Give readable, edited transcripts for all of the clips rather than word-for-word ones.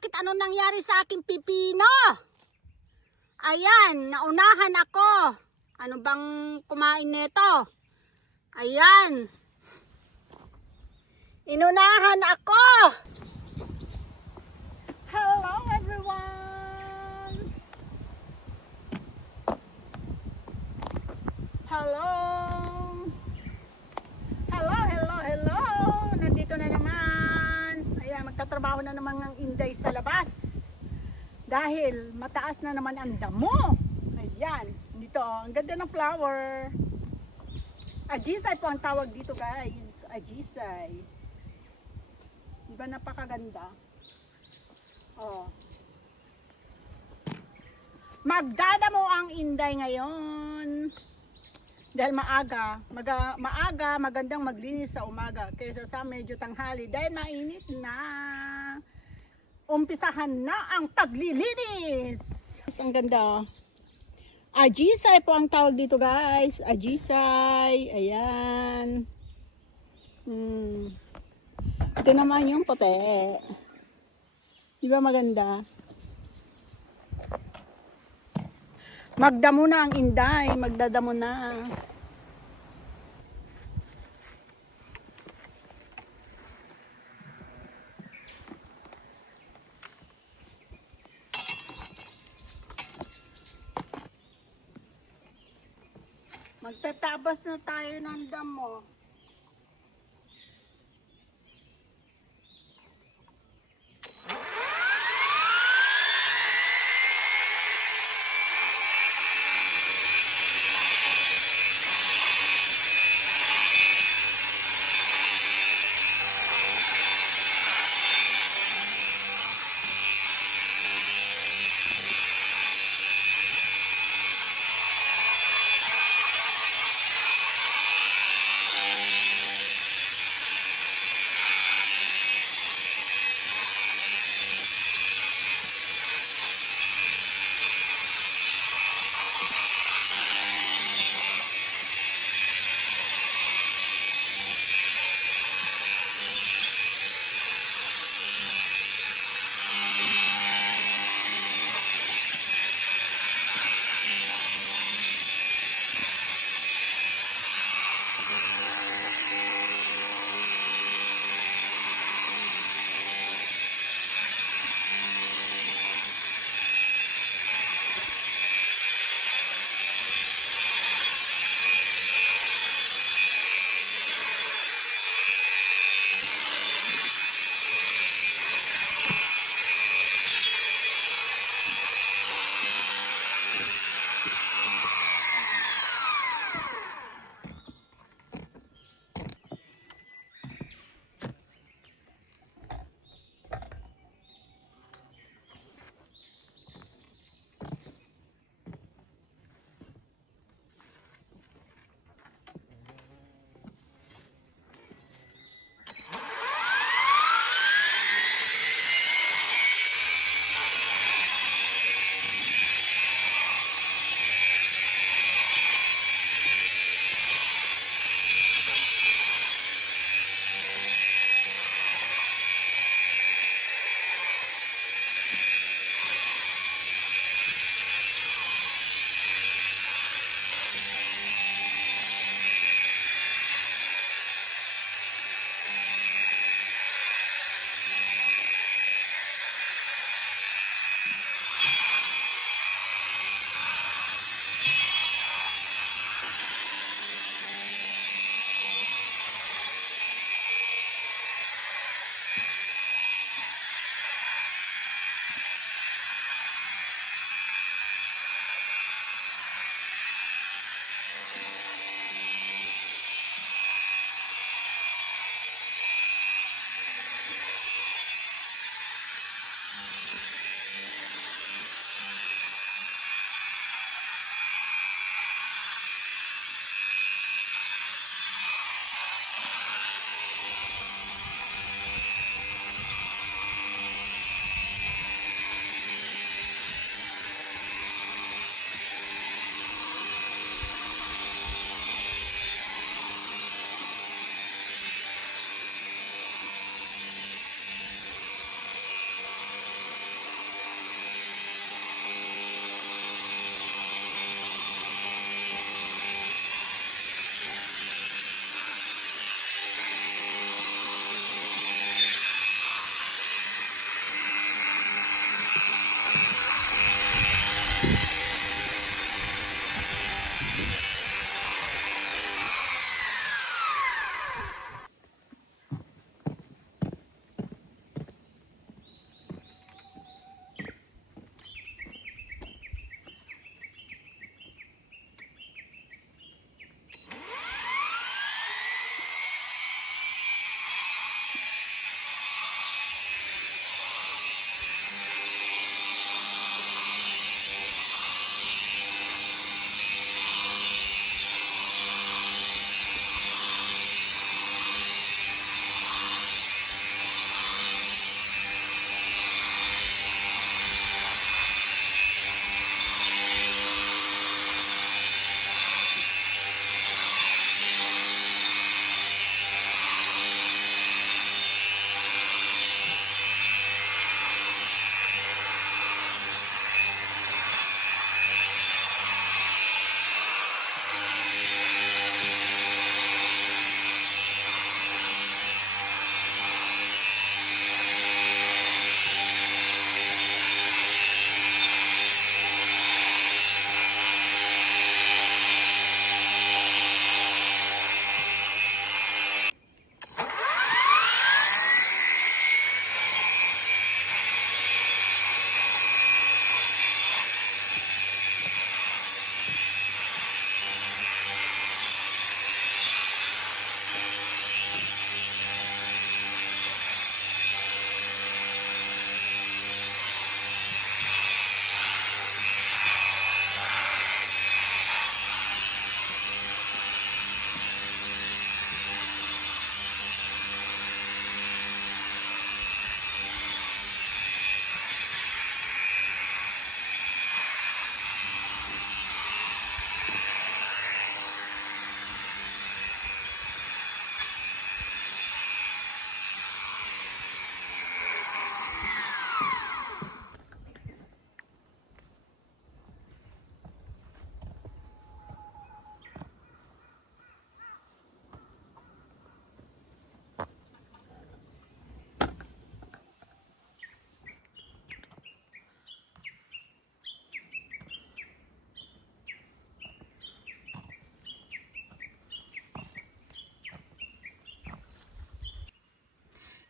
bakit ano nangyari sa aking pipino? Ayan, naunahan ako. Ano bang kumain nito? Ayan. Inunahan ako. Hello everyone. Hello. Hello. Nandito na naman. Ayan, magtatrabaho na naman ng Inday sa labas. Dahil mataas na naman ang damo. Ayan, dito, ang ganda ng flower. Ajisay po ang tawag dito, guys. Ajisay. Diba napakaganda? Oh. Magdadamo ang Inday ngayon. Dahil maaga, magandang maglinis sa umaga kaysa sa medyo tanghali dahil mainit na. Umpisahan na ang paglilinis. Ang ganda. Ajisay po ang tawag dito, guys. Ajisay. Ayan. Ito naman yung puti. Di ba maganda? Magdamo na ang Inday. Magdadamo na. Magtatabas na tayo ng damo.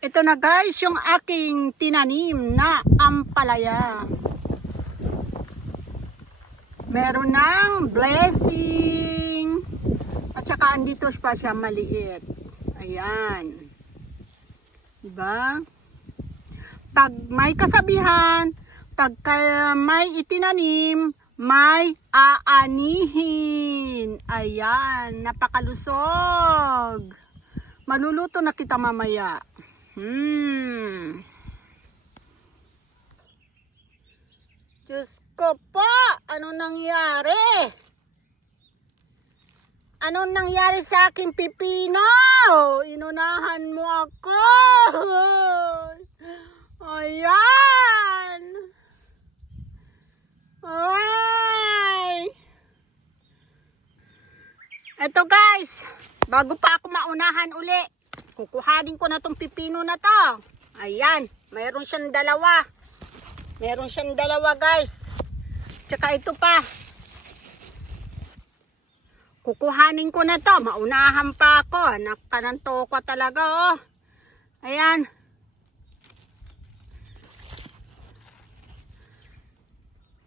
Ito na guys, yung aking tinanim na ampalaya. Meron ng blessing. At saka andito pa siya maliit. Ayan. Diba? Pag may kasabihan, pag may itinanim, may aanihin. Ayan, napakalusog. Maluluto na kita mamaya. Diyos ko po, ano nangyari? Anong nangyari sa aking pipino? Inunahan mo ako. Ayan. Ay. Eto guys, bago pa ako maunahan uli, kukuhanin ko na tong pipino na to. Ayan, mayroon siyang dalawa. Meron siyang dalawa guys. Tsaka ito pa. Kukuhanin ko na to. Maunahan pa ako. Nakananto ko talaga oh. Ayan.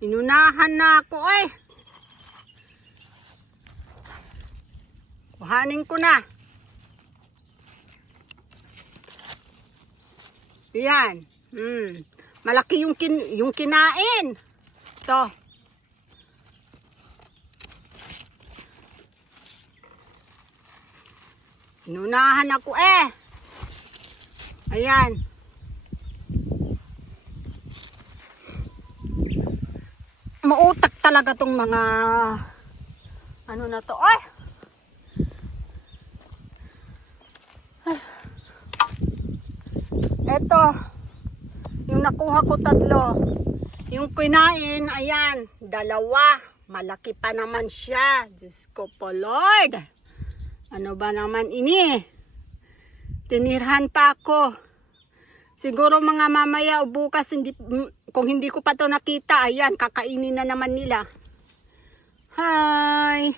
Inunahan na ako eh. Kuhanin ko na. Ayan. Malaki yung kinain. Ito. Inunahan ako eh. Ayan. Mautak talaga tong mga ano na to. Ay. Eto. Yung nakuha ko 3. Yung kinain, ayan, 2. Malaki pa naman siya. Diyos ko po, Lord. Ano ba naman ini? Tinirhan pa ako. Siguro mga mamaya o bukas, kung hindi ko pa to nakita, ayan, kakainin na naman nila. Hi!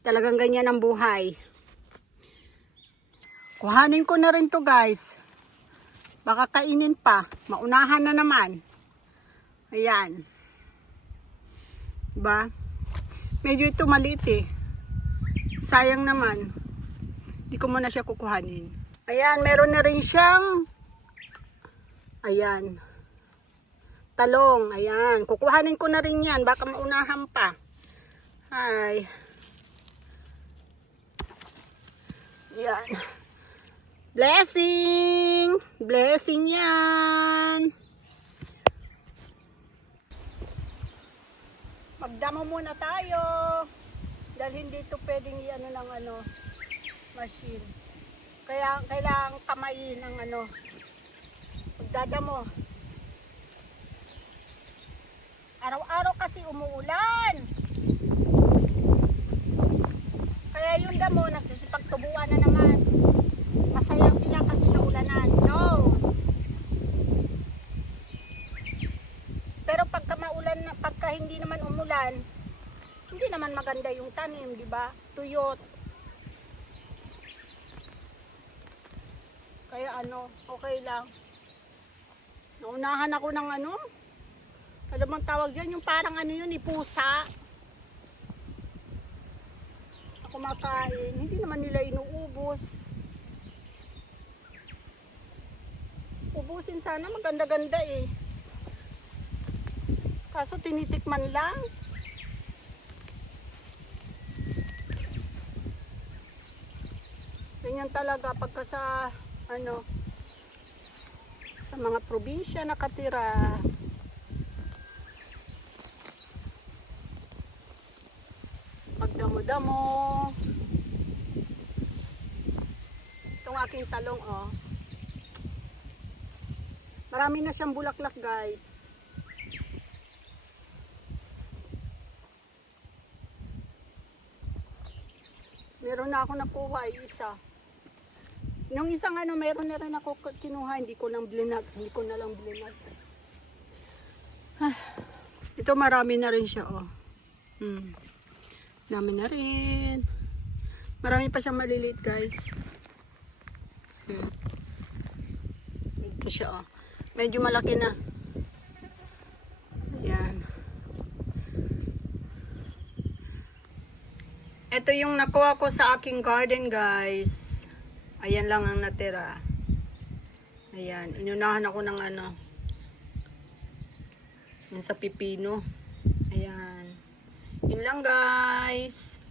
Talagang ganyan ang buhay. Kuhanin ko na rin to guys. Baka kainin pa. Maunahan na naman. Ayan. Diba? Medyo ito maliit eh. Sayang naman. Hindi ko muna siya kukuhanin. Ayan, meron na rin siyang ayan. Talong. Ayan. Kukuhanin ko na rin yan. Baka maunahan pa. Ay. Ayan. Blessing! Blessing yan! Magdamo muna tayo. Dahil hindi ito pwedeng i-ano ng machine. Kaya kailangan kamayin ng magdadamo. Araw-araw kasi umuulan. Kaya yung damo nagsisipagtubuan na naman. Masaya sila kasi naulanan. Pero pagka hindi naman umulan, hindi naman maganda yung tanim, di ba? Tuyot. Kaya okay lang. Naunahan ako ng alam mo tawag yan, yung parang yun, pusa. Ako makain, hindi naman nila inuubos. Ubusin sana, maganda-ganda eh. Kaso tinitikman lang. Ganyan talaga pagka sa sa mga probinsya nakatira. Magdamo-damo. Itong aking talong oh. Marami na siyang bulaklak guys. Meron na ako nakuha isa. Nung isang meron na rin ako kinuha, hindi ko na lang blinag. Ito marami na rin siya oh. Dami na rin. Marami pa siyang maliliit guys. Ito siya, oh. Medyo malaki na. Ayan. Ito yung nakuha ko sa aking garden, guys. Ayan lang ang natira. Ayan. Inunahan ako ng ano. Yung sa pipino. Ayan. Yun lang, guys.